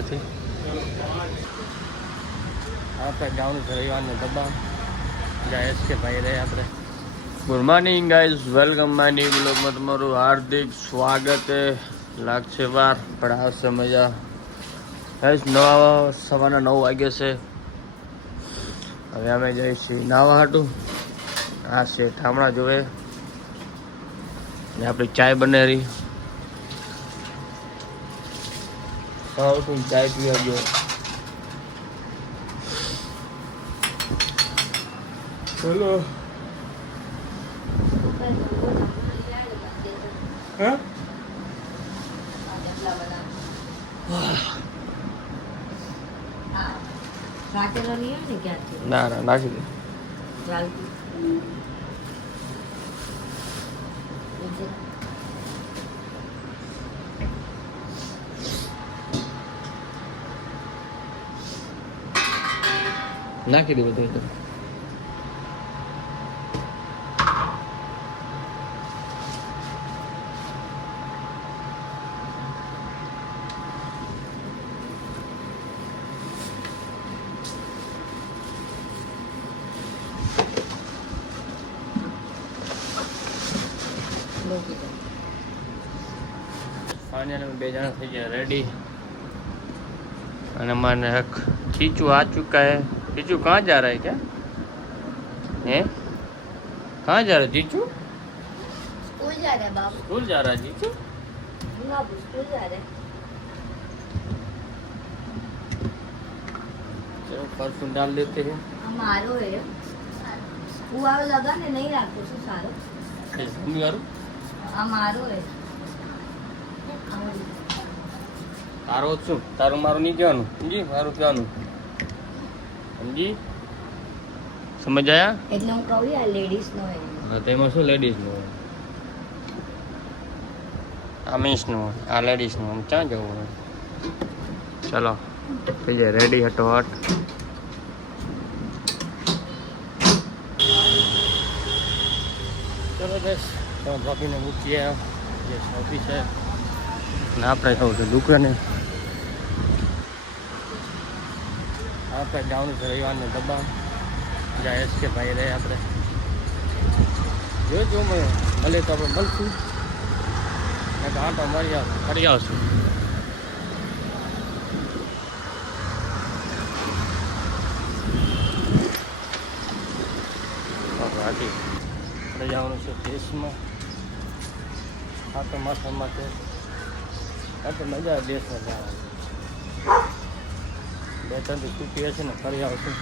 નથી. આપણે જવાનું છે રવિવારને દબાણ જાય છે ભાઈ રહે આપણે. Good morning guys, welcome my new બ્લોગમાં તમારું હાર્દિક સ્વાગત છે. લાગશે વાર પણ આવશે મજા. ગાઈઝ સવારના 9 વાગ્યા છે. હવે અમે જઈએ છીએ નાવા હાટું. આ છે ઠામણા જોવે ને આપણી ચાય બને રહી. ચાય પીવા ગયો. ચલો ના ના નાખી દે. નાખી દે બધું. फाइनल में 2 जन થઈ ગયા रेडी અને મને એક चीचू आ चुका है. चीचू कहाँ जा रहा है? क्या हैं? कहाँ जा रहा है चीचू? स्कूल जा रहा है बाबू. स्कूल जा रहा है चीचू? बाबू स्कूल जा रहा है. चलो परफ्यूम डाल देते हैं. हमारो है वो लगा ने नहीं રાખો છો સારો. મમ્મી વાળું हमारो है. તારો શું તારું મારું નહીં કહેવાનું સમજી, મારું કહેવાનું સમજી. સમજ આયા? એટલે હું કહું આ લેડીઝ નો હે. હા તો એમાં શું લેડીઝ નું હોય? આ મીન્સ નું હોય, આ લેડીઝ નું હોય. ક્યાં જવું હોય? ચલો થઈ જાય રેડી હટોહટ. ચલો બસ તો ભાભીને મૂકીએ. જે શોપી છે ને આપણે જવું છે દુકાને. આપણે જવાનું છે રવિવારને દબાણ જાય છે ભાઈ રહે આપણે. જો મળે તો આપણે મળશું ને આંટો ફરી આવશું. બાકી આપણે જવાનું છે દેશમાં. આ તો માથા માટે આ તો મજા આવે દેશમાં જવાની. 2-3 દી છૂટી હશે ને ફરી આવશું.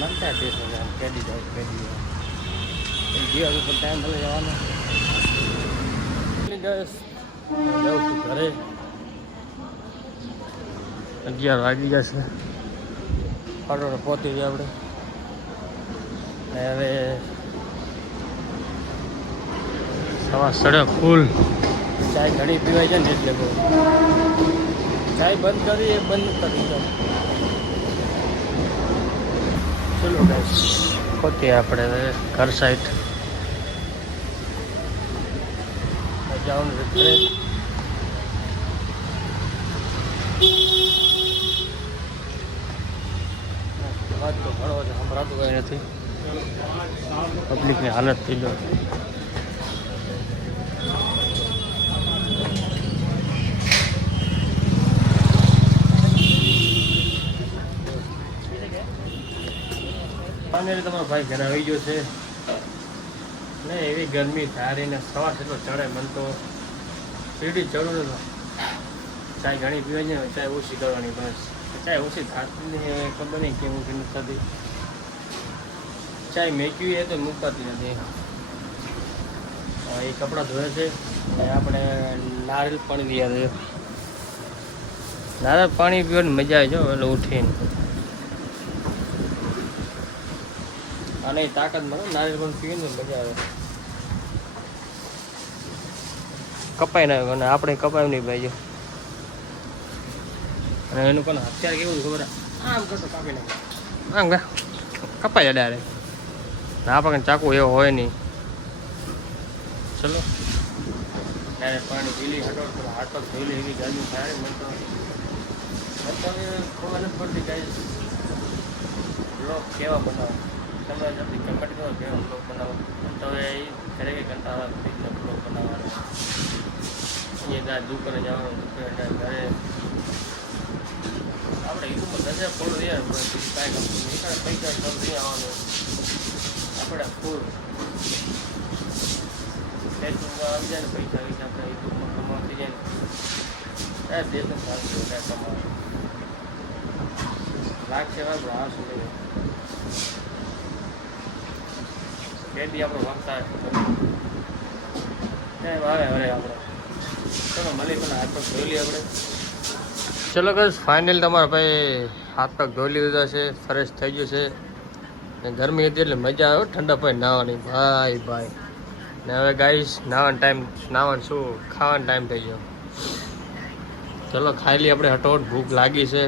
મનતા દેશમાં જવાનું કેદી જાય જીવા ઉપર ટાઈમ ભલે જવાનો. જાઉં છું ઘરે. 11 વાગી જશે. ફટોફટ પહોંચી ગયા આપણે. હવે સવા સડક ફૂલ. ચાય ઘણી પીવાય છે ને એટલે બહુ ચાય બંધ કરી એ બંધ કરી દો. ચલો ગાઈસ પહોંચીએ આપણે હવે ઘર સાઈડ. જવાનું છે ઘરે. વાત તો ઘણો છે, સંભળાતું કંઈ નથી. પબ્લિકની હાલત થઈ ગયો. ફાઇનલી તમારો ભાઈ ઘરે આવી ગયો છે ને. એવી ગરમી થાય ને સવાર એટલો ચડે. મને તો સીડી ચડું નતો. ચાય ઘણી પીવાય છે, ચાય ઓછી કરવાની બસ. ચાય ઓછી થતી ને ખબર નહીં કેવું કે નથી થતી. ચાય મેક્યું એ તો મૂકાતી નથી. એ કપડાં ધોવે છે અને આપણે નારિયેળ પાણી લઈ આવે. નારિયેળ પાણી પીવાની મજા આવે છે એટલે ઉઠીને. અને તાકાત મળે નારિયેળ પાણી પીને મજા આવે. કપાઈ ના અને આપણે કપાયું નહીં ભાઈ. અને એનું પણ અત્યારે કેવું ખબર આમ કરતો કાપી નાખે આમ કપાઈ જાય ડાયરેક્ટ. આપણે ચાકુ એવો હોય નહીં. ચલો ત્યારે પાણી પીલી હટોળ તો હાથ પગ ધોઈ લે એવી ગરમી થાય મને તો હવે ખબર નથી પડતી ગાઈસ બ્લોગ કેવા બનાવો તમે જલ્દી કમેન્ટ કરો કેવા બ્લોગ બનાવો તો હવે એ ઘરે કંટાળા થઈ ગયો બ્લોગ બનાવવાનો એ ગાય દુકાને જવાનું દુકાને ઘરે આપણે યુટ્યુબમાં રજા ફૂલ રહ્યા બીજું કાંઈ ગમતું નહીં પૈસા સૌ નહીં આવવાનું આપણે ફૂલ ફેસબુકમાં આવી જાય ને પૈસા વિશે આપણે યુટ્યુબમાં કમાવા થઈ જાય ને દેશનું સારું કમાવાનું લાગશે આપણું આ શું નહીં ખેતી આપણો વાગતા આવે હવે આપણે ચલો મળી પણ હાથ પગ ધોઈ લઈએ આપણે ચલો બસ ફાઇનલ તમારા ભાઈ હાથ પગ ધોઈ લીધા છે ફ્રેશ થઈ ગયું છે ને ગરમી હતી એટલે મજા આવે ઠંડા પાણી નાહવાની ભાઈ ને હવે ગાઈસ નાવાનો ટાઈમ નાવાનું શું ખાવાનો ટાઈમ થઈ ગયો ચલો ખાઈ લઈએ આપણે હટોટ ભૂખ લાગી છે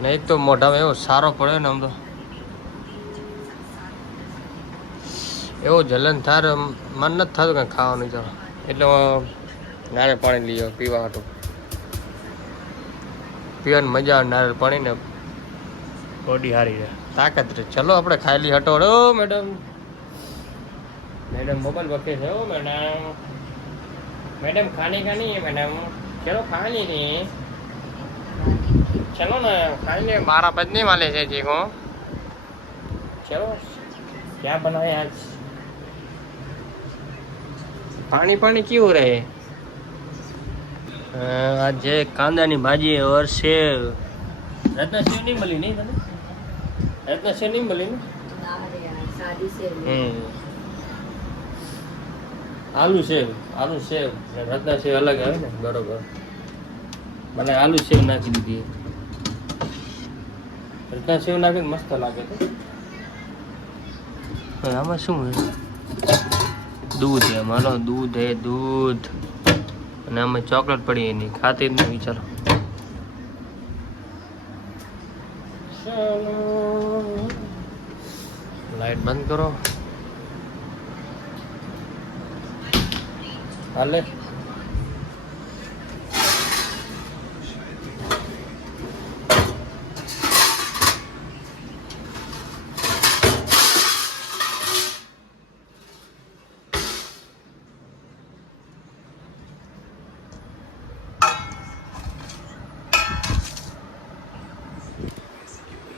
ને એક તો મોઢામાં એવો સારો પડ્યો ને આમ તો એવો જલન થાય મન નથી થતું કાંઈ ખાવાનું તો એટલે નારિયેળ પાણી લઈએ પીવા હતું પીવાની મજા આવે નારિયેળ પાણી ને બોડી સારી રહે તાકાત રહે ચલો આપણે ખાઈ લઈએ હટોડો મેડમ मैडम मोबाइल रखे थे ओ मैडम मैडम खाने का नहीं है मैडम चलो खा लीजिए चलो ना खाएंगे 12 बजने वाले हैं जी को चलो क्या बनाए आज पानी पानी क्यों हो रहे आज है कांदा नी भाजी और सेव रत्ना सेव नहीं मिली नहीं रत्ना सेव नहीं मिली ના રે યાર સાદી સેવ આલુ સેવ રત્ના સેવ અલગ આવે ને બરોબર મને આલુ સેવ નાખી દીધી રત્ના સેવ નાખીને મસ્ત લાગે તો આમાં શું દૂધ હે માનો દૂધ હે દૂધ અને આમાં ચોકલેટ પડી એની ખાતી જ નહીં વિચારો લાઈટ બંધ કરો હાલે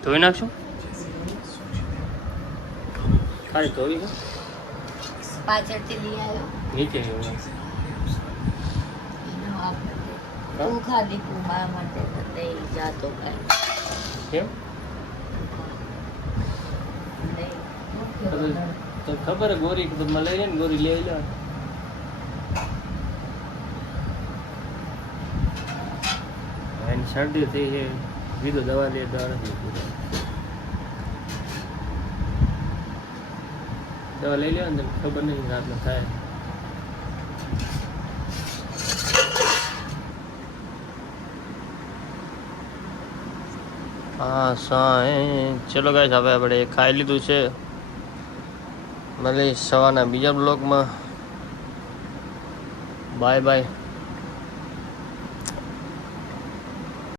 ધોઈ નાખશું ખાલી ધોવી છે પાછળથી લઈ આવ્યો નીચે તું ખાધી કુમા માટે તો નહીં જાતો કાંઈ કેમ નહીં તો ખબર હે ગોરી તો મળે ને ગોરી લઈ લો એની શરદી થઈ છે બીજો દવા લે દવા નથી દવા લઈ લે ને ખબર નહીં રાતનો થાય હા ચલો ગાઈસ હવે આપણે ખાઈ લીધું છે મળીએ સવારના બીજા બ્લોગમાં બાય બાય